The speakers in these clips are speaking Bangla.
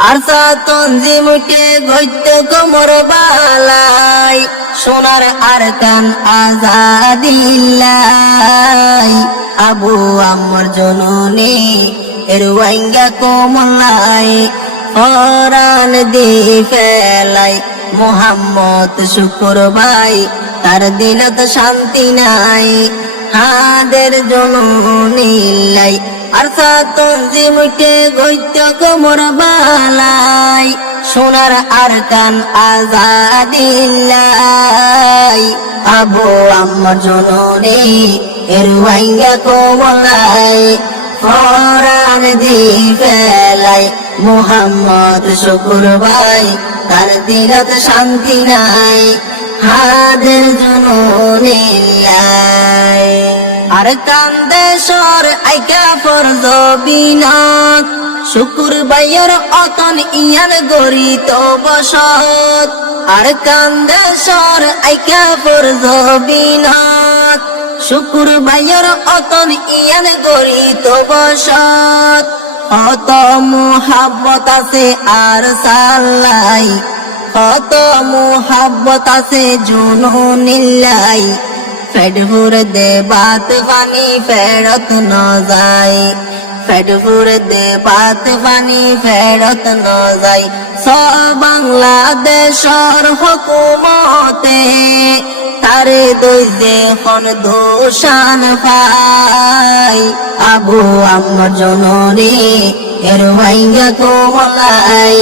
আর তঞ্জিমকে গইত কোমর বালাই সোনার আর কান আজাদিল্লাই আবু আম্মর জননী এর ওয়াইঙ্গা কোমলাই ফরান দি ফেলাই মোহাম্মদ শুকুর ভাই তার দিলত শান্তি নাই হাদের জননী লাই আর তঞ্জিমকে গইত কোমর বালাই সোনার আর কান আজাদিল্লাই আবু আম্মর জননী এর ওয়াইঙ্গা কোমলাই ফরান দি ফেলাই মোহাম্মদ শুকুর ভাই তার দিলত শান্তি নাই হাদের জননী লাই আর কান্দে সর আইকা ফরজ বিনত শুকুর ভাইয়ের অতন ইয়ান গরিত বসত আর কান্দে সর আইকা ফরজ বিনত শুকুর ভাইয়ের অতন ইয়ান গরিত বসত কত মুহাব্বত আছে আর সাল্লাই কত মুহাব্বত আছে জুনুনিল্লাই ফেডপুর দে বাত পানি ফেরত ন যায় ফেডপুর দে বাত পানি ফেরত ন যায় বাংলাদেশর হুকুমতে তারে দই দেখুন দোষান পাই আবু আম্মর জননী এর ভাইঙ্গা কোমলাই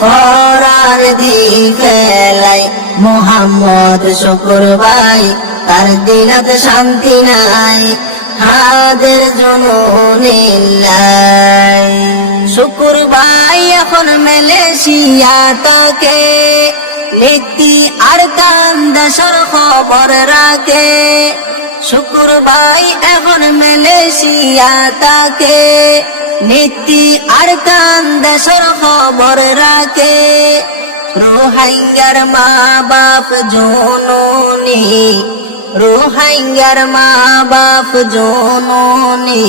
ফরান দি ফেলাই মোহাম্মদ শুকুর ভাই তার দিলত শান্তি নাই হাদের জননী লাই শুকুর ভাই এখন মালয়েশিয়া তাকে নীতি আর কান দেশের খবর রাখে শুকুর ভাই এখন মালয়েশিয়া তাকে নীতি আর কান দেশের খবর রাখে রোহিঙ্গার মা বাপ জননী রোহিঙ্গার মা বাপ জননী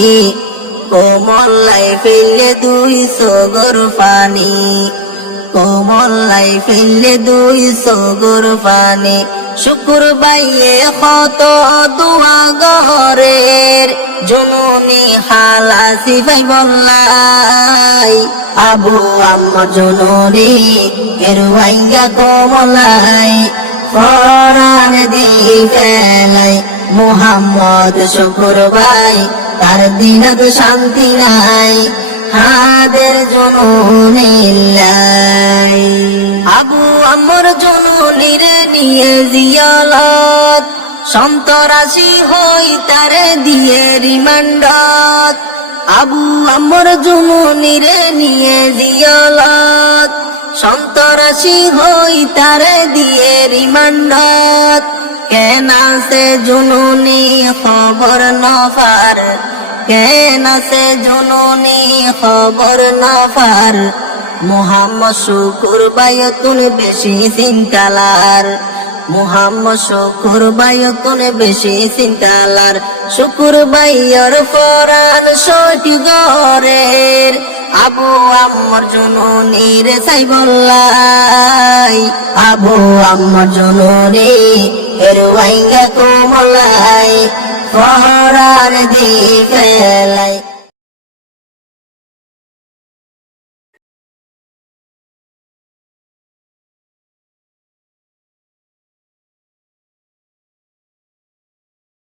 কোমলাই ফেলে দুই সগর পানি কোমলাই ফেলে দুই সগর পানি শুকুর ভাইয়ে কত দোয়া গরের জননী হালাসি ভাই বললাই আবু আম্মর জননী এর ওয়াইঙ্গা কোমলাই ফরান দি ফেলাই মোহাম্মদ শুকুর ভাই তার দিনত শান্তি নাই হাদের জননী লাই আবু আম্মর জননীর নিয়ে জিয়ালত সন্তরাশি হই তারে দিয়ে রিমান্ডত আবু আম্মর জননীর নিয়ে জিয়ালত সন্তরাশি হই তারে দিয়ে রিমান্ডত কেন সে জননী খবর নফার কেন সে জননী খবর নফার মোহাম্মদ শুকুর ভাই তুমি বেশি চিন্তালার মোহাম্মদ শুকুর ভাই তুমি বেশি চিন্তালার শুকুর ভাইয়ের ফরান সটি গরের আবু আম্মর জননীর চাই বললাই আবু আম্মর জননী এর ওয়াইঙ্গা কোমলাই ফরান দি ফেলাই